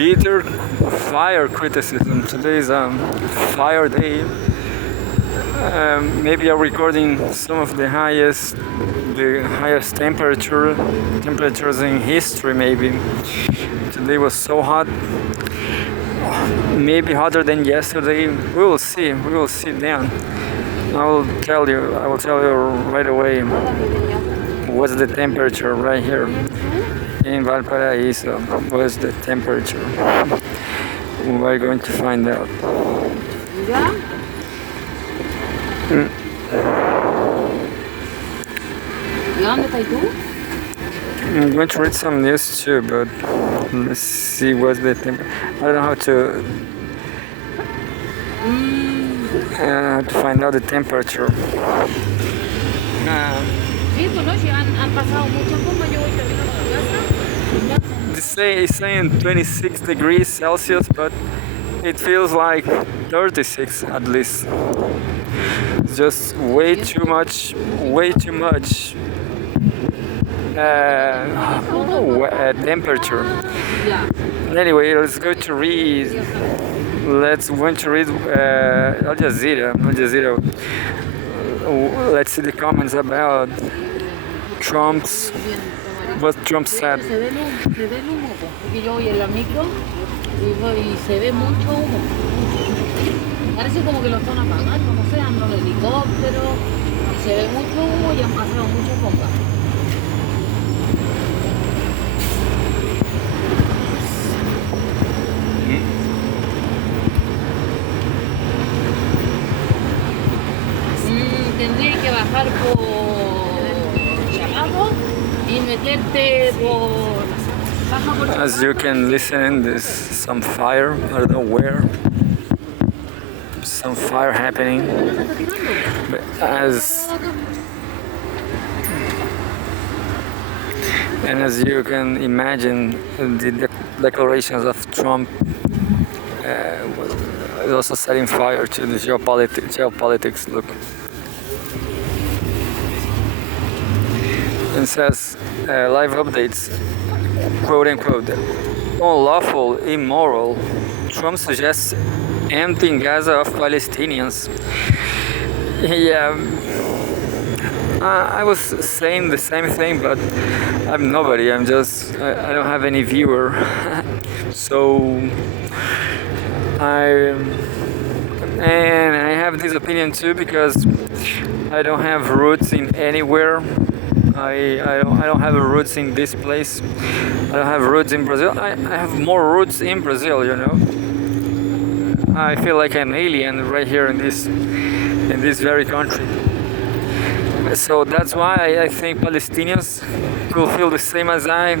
bitter fire criticism. Today is fire day. Maybe I'm recording some of the highest temperatures in history. Maybe today was so hot. Maybe hotter than yesterday. We will see. We will see then. I will tell you. I will tell you right away. What's the temperature right here in Valparaiso? What's the temperature? We're going to find out. I'm going to read some news too, but let's see what's the temperature. I don't know how to find out the temperature. It's saying 26 degrees Celsius, but it feels like 36 at least. It's just way too much temperature. Anyway, let's go to read. Al Jazeera. Let's see the comments about what Trump said. Parece como que lo están apagando, no sé, andan los helicópteros y se ve mucho humo y han pasado muchos bombas. Tendría que bajar por Chalaco y meterte por... As you can listen, there's some fire, I don't know where. Some fire happening. But as you can imagine, the declarations of Trump is also setting fire to the geopolitics. Look. It says live updates, quote unquote, unlawful, immoral. Trump suggests emptying Gaza of Palestinians. Yeah, I was saying the same thing, but I'm nobody. I don't have any viewer, so I have this opinion too because I don't have roots in anywhere. I don't have roots in this place. I don't have roots in Brazil. I have more roots in Brazil, you know. I feel like an alien right here in this very country. So that's why I think Palestinians could feel the same as I.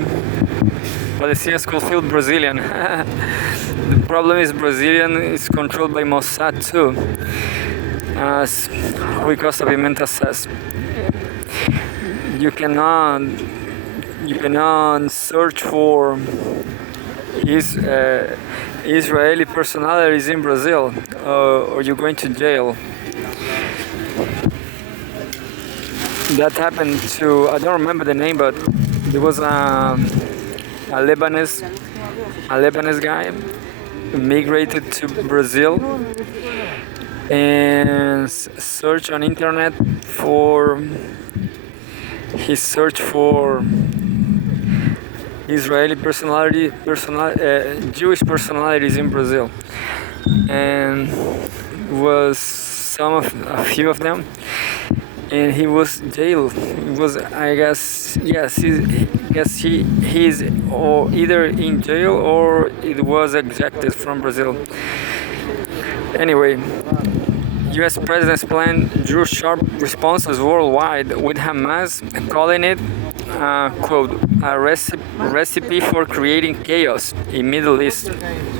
Palestinians could feel Brazilian. The problem is Brazilian is controlled by Mossad too, as Rui Costa Pimenta says. You cannot search for Israeli personalities in Brazil, or you're going to jail. That happened to, I don't remember the name, but there was a Lebanese guy migrated to Brazil and searched on internet for. He searched for Israeli Jewish personalities in Brazil, and was a few of them, and he was jailed. He was, I guess, yes, he's or either in jail or it was ejected from Brazil. Anyway. U.S. President's plan drew sharp responses worldwide, with Hamas calling it, quote, a recipe for creating chaos in Middle East.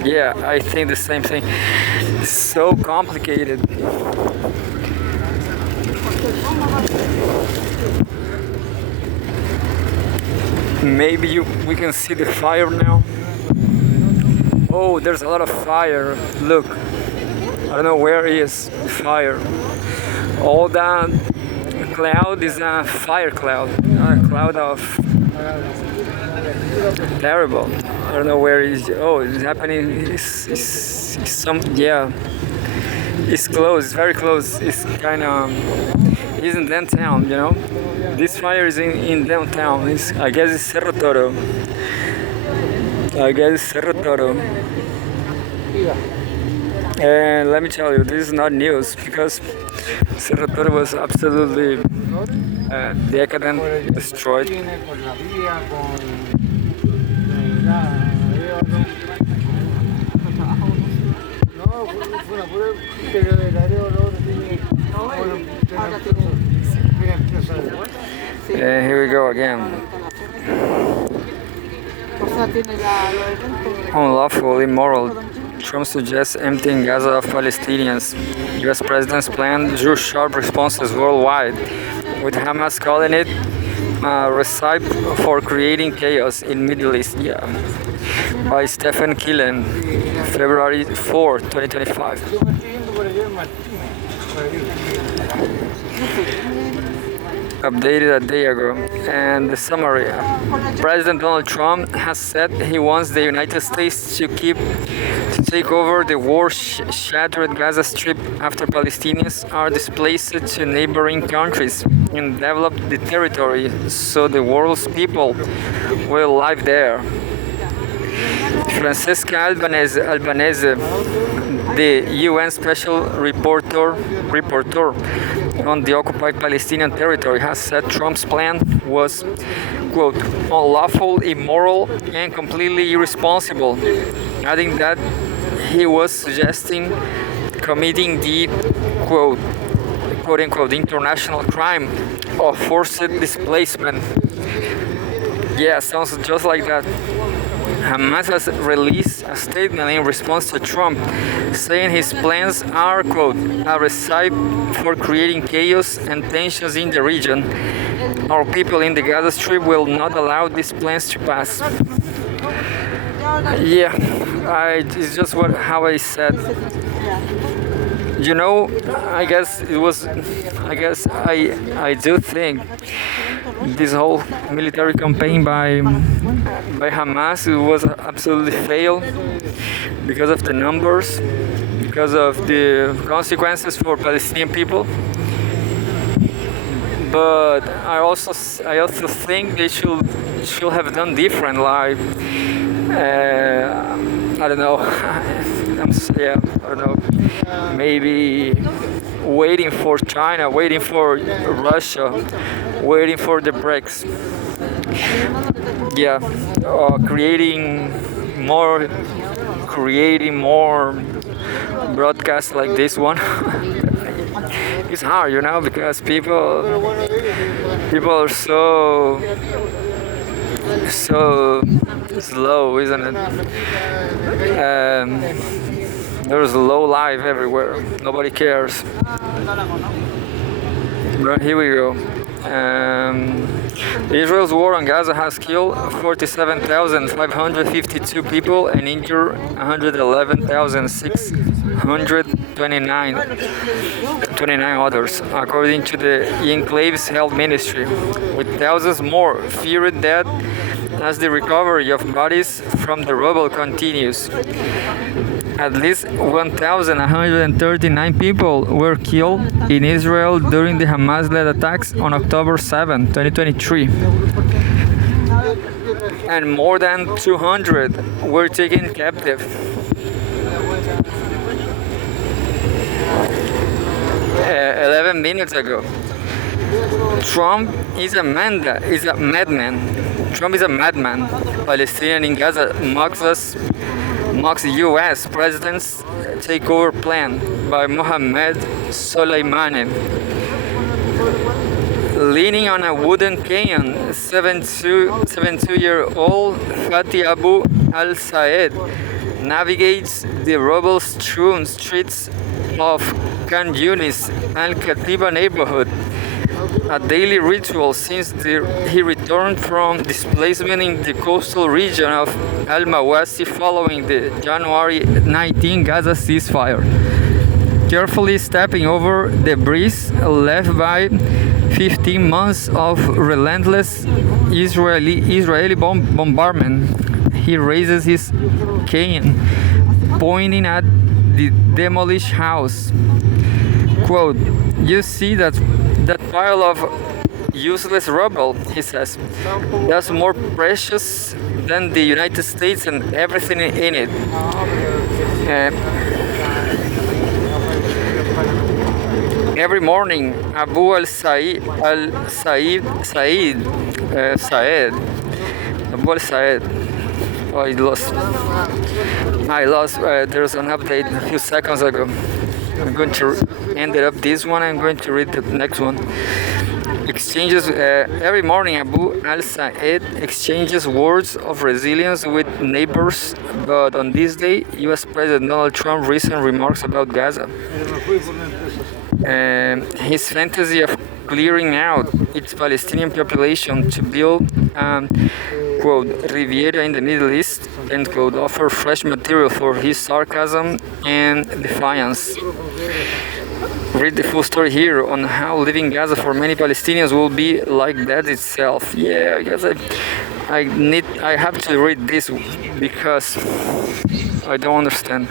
Yeah, I think the same thing. It's so complicated. Maybe we can see the fire now. Oh, there's a lot of fire. Look. I don't know where is the fire. All that cloud is a fire cloud, a cloud of terrible. I don't know where it is. Oh, it's happening. It's some, yeah. It's close. It's very close. It's kind of. It's in downtown. You know. This fire is in downtown. I guess it's Cerro Toro. I guess it's Cerro Toro. And let me tell you, this is not news because Cerro Toro was absolutely decadent, destroyed. And here we go again. Unlawful, immoral. Trump suggests emptying Gaza of Palestinians. U.S. President's plan drew sharp responses worldwide, with Hamas calling it a recipe for creating chaos in Middle East. Yeah. By Stephen Killen, February 4, 2025. Updated a day ago. And the summary: President Donald Trump has said he wants the United States to take over the war-shattered Gaza Strip after Palestinians are displaced to neighboring countries and develop the territory so the world's people will live there. Francesca Albanese, the UN Special Reporter on the occupied Palestinian territory, has said Trump's plan was, quote, unlawful, immoral, and completely irresponsible, adding that he was suggesting committing the, quote unquote, international crime of forced displacement. Yeah, sounds just like that. Hamas has released a statement in response to Trump, saying his plans are, quote, a recipe for creating chaos and tensions in the region. Our people in the Gaza Strip will not allow these plans to pass. Yeah, it's just how I said. You know, I do think this whole military campaign by Hamas was absolutely failed because of the numbers, because of the consequences for Palestinian people. But I also think they should have done different. Like I don't know. I don't know. Maybe waiting for China, waiting for Russia, waiting for the BRICS. Yeah, creating more broadcasts like this one. It's hard, you know, because people are so slow, isn't it? There's low life everywhere. Nobody cares. But here we go. Israel's war on Gaza has killed 47,552 people and injured 111,629 others, according to the Enclave's health ministry, with thousands more feared dead as the recovery of bodies from the rubble continues. At least 1,139 people were killed in Israel during the Hamas-led attacks on October 7, 2023. And more than 200 were taken captive. 11 minutes ago. Trump is a madman. Trump is a madman. Palestinian in Gaza mocks U.S. President's takeover plan by Mohammed Soleimani. Leaning on a wooden cane, 72-year-old Fatih Abu al-Sayed navigates the rubble-strewn streets of Khan Yunis al-Katiba neighborhood, a daily ritual since he returned from displacement in the coastal region of Al-Mawasi following the January 19 Gaza ceasefire, carefully stepping over debris left by 15 months of relentless Israeli bombardment. He raises his cane, pointing at the demolished house. Quote, "You see that pile of useless rubble," he says. "That's more precious than the United States and everything in it." Uh, every morning, Abu al-Said, Abu al-Said. Oh, I lost. There's an update a few seconds ago. I'm going to end it up this one. I'm going to read the next one. Exchanges every morning. Abu al-Said exchanges words of resilience with neighbors, but on this day, U.S. President Donald Trump recent remarks about Gaza. His fantasy of clearing out its Palestinian population to build, quote, Riviera in the Middle East, end quote, offer fresh material for his sarcasm and defiance. Read the full story here on how living Gaza for many Palestinians will be like that itself. Yeah, I guess I have to read this because I don't understand.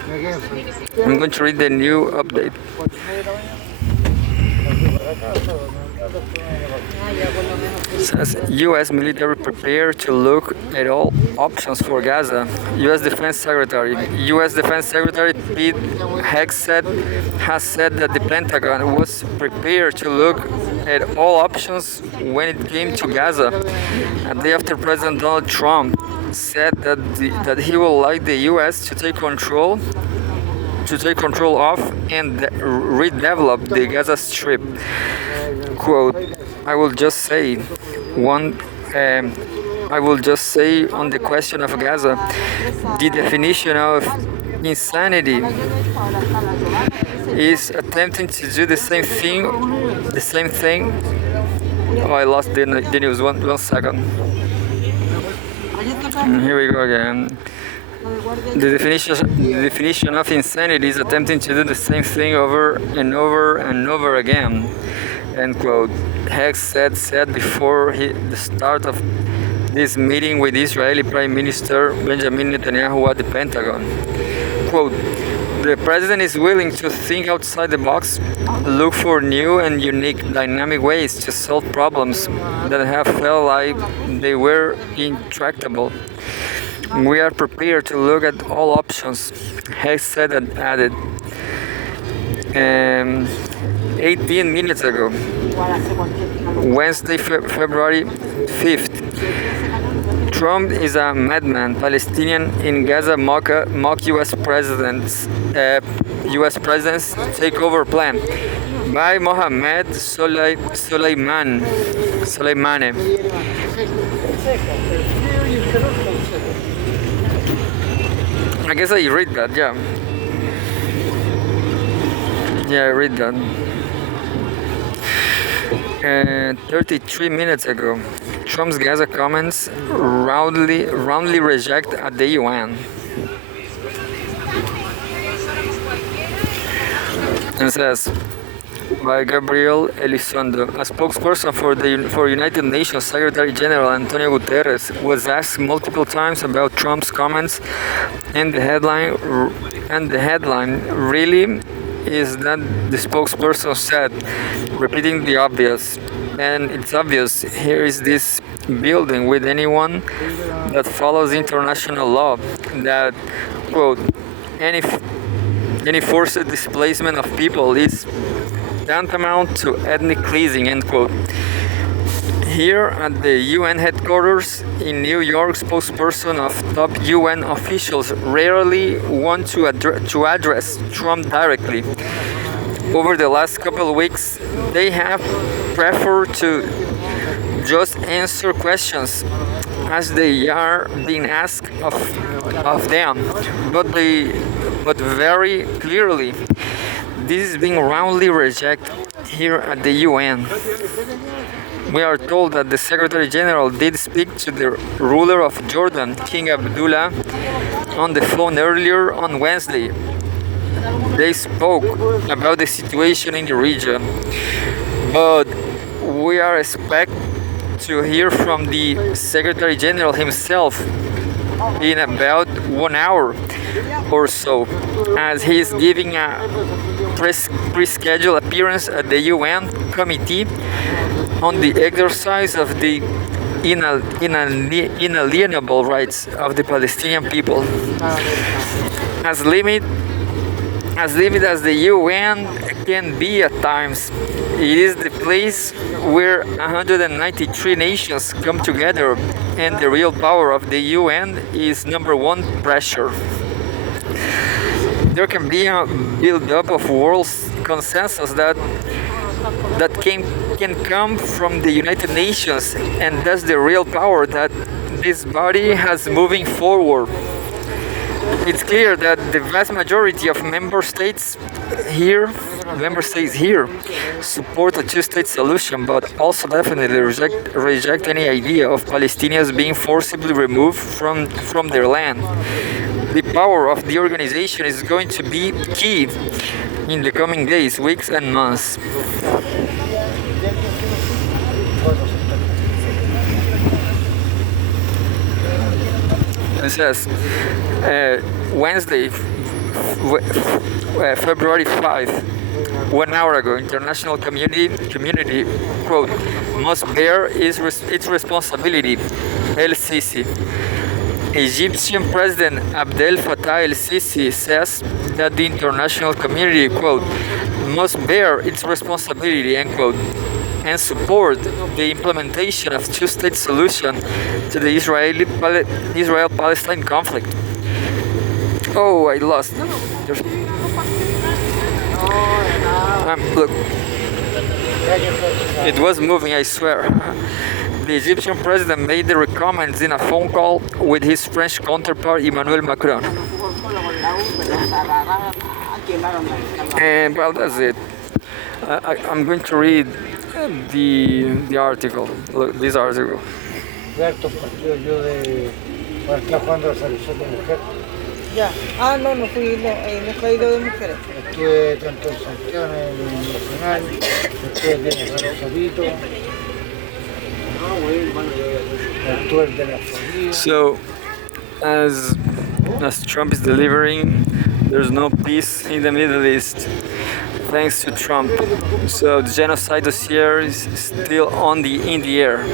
I'm going to read the new update. It says U.S. military prepared to look at all options for Gaza. U.S. Defense Secretary Pete Hegseth has said that the Pentagon was prepared to look at all options when it came to Gaza. A day after President Donald Trump said that he would like the U.S. to take control of and redevelop the Gaza Strip. Quote, I will just say on the question of Gaza, the definition of insanity is attempting to do the same thing. Oh, I lost the news. One second. Here we go again. The definition of insanity is attempting to do the same thing over and over and over again. End quote. Hegseth said before the start of this meeting with Israeli Prime Minister Benjamin Netanyahu at the Pentagon. Quote, the president is willing to think outside the box, look for new and unique dynamic ways to solve problems that have felt like they were intractable. We are prepared to look at all options, Hegseth added. 18 minutes ago, Wednesday, February 5th. Trump is a madman. Palestinian in Gaza mock U.S. president's takeover plan by Mohammed Soleimani. I guess I read that, yeah. Yeah, I read that. 33 minutes ago, Trump's Gaza comments roundly reject at the UN. And says, by Gabriel Elizondo, a spokesperson for United Nations Secretary General Antonio Guterres, was asked multiple times about Trump's comments, and the headline really is that the spokesperson said, repeating the obvious. And it's obvious, here is this building with anyone that follows international law that, quote, any forced displacement of people is tantamount to ethnic cleansing, end quote. Here at the UN headquarters in New York, spokesperson of top UN officials rarely want to address Trump directly. Over the last couple of weeks, they have preferred to just answer questions as they are being asked of them, but very clearly, this is being roundly rejected here at the UN. We are told that the Secretary General did speak to the ruler of Jordan, King Abdullah, on the phone earlier on Wednesday. They spoke about the situation in the region. But we are expect to hear from the Secretary General himself in about 1 hour or so, as he is giving a pre-scheduled appearance at the UN Committee on the exercise of the inalienable rights of the Palestinian people. As limited as the UN can be at times, it is the place where 193 nations come together, and the real power of the UN is number one, pressure. There can be a build-up of world consensus that can come from the United Nations, and that's the real power that this body has moving forward. It's clear that the vast majority of member states here support a two-state solution, but also definitely reject any idea of Palestinians being forcibly removed from their land. The power of the organization is going to be key in the coming days, weeks, and months. It says Wednesday, February 5, 1 hour ago, international community quote, must bear its responsibility. El-Sisi. Egyptian President Abdel Fattah el-Sisi says that the international community, quote, must bear its responsibility, end quote, and support the implementation of two-state solution to the Israel-Palestine conflict. Oh, I lost. Look, it was moving, I swear. The Egyptian president made the comments in a phone call with his French counterpart Emmanuel Macron. And well, that's it. I'm going to read the article. Look, this article. Ya. Ah, no, no fui, no he caído de mujeres. Estuve tanto en Santiago, en el Nacional, estuve en el Rosarito, estuve de la Florida. So, as Trump is delivering, there's no peace in the Middle East, thanks to Trump. So the genocide dossier is still in the air.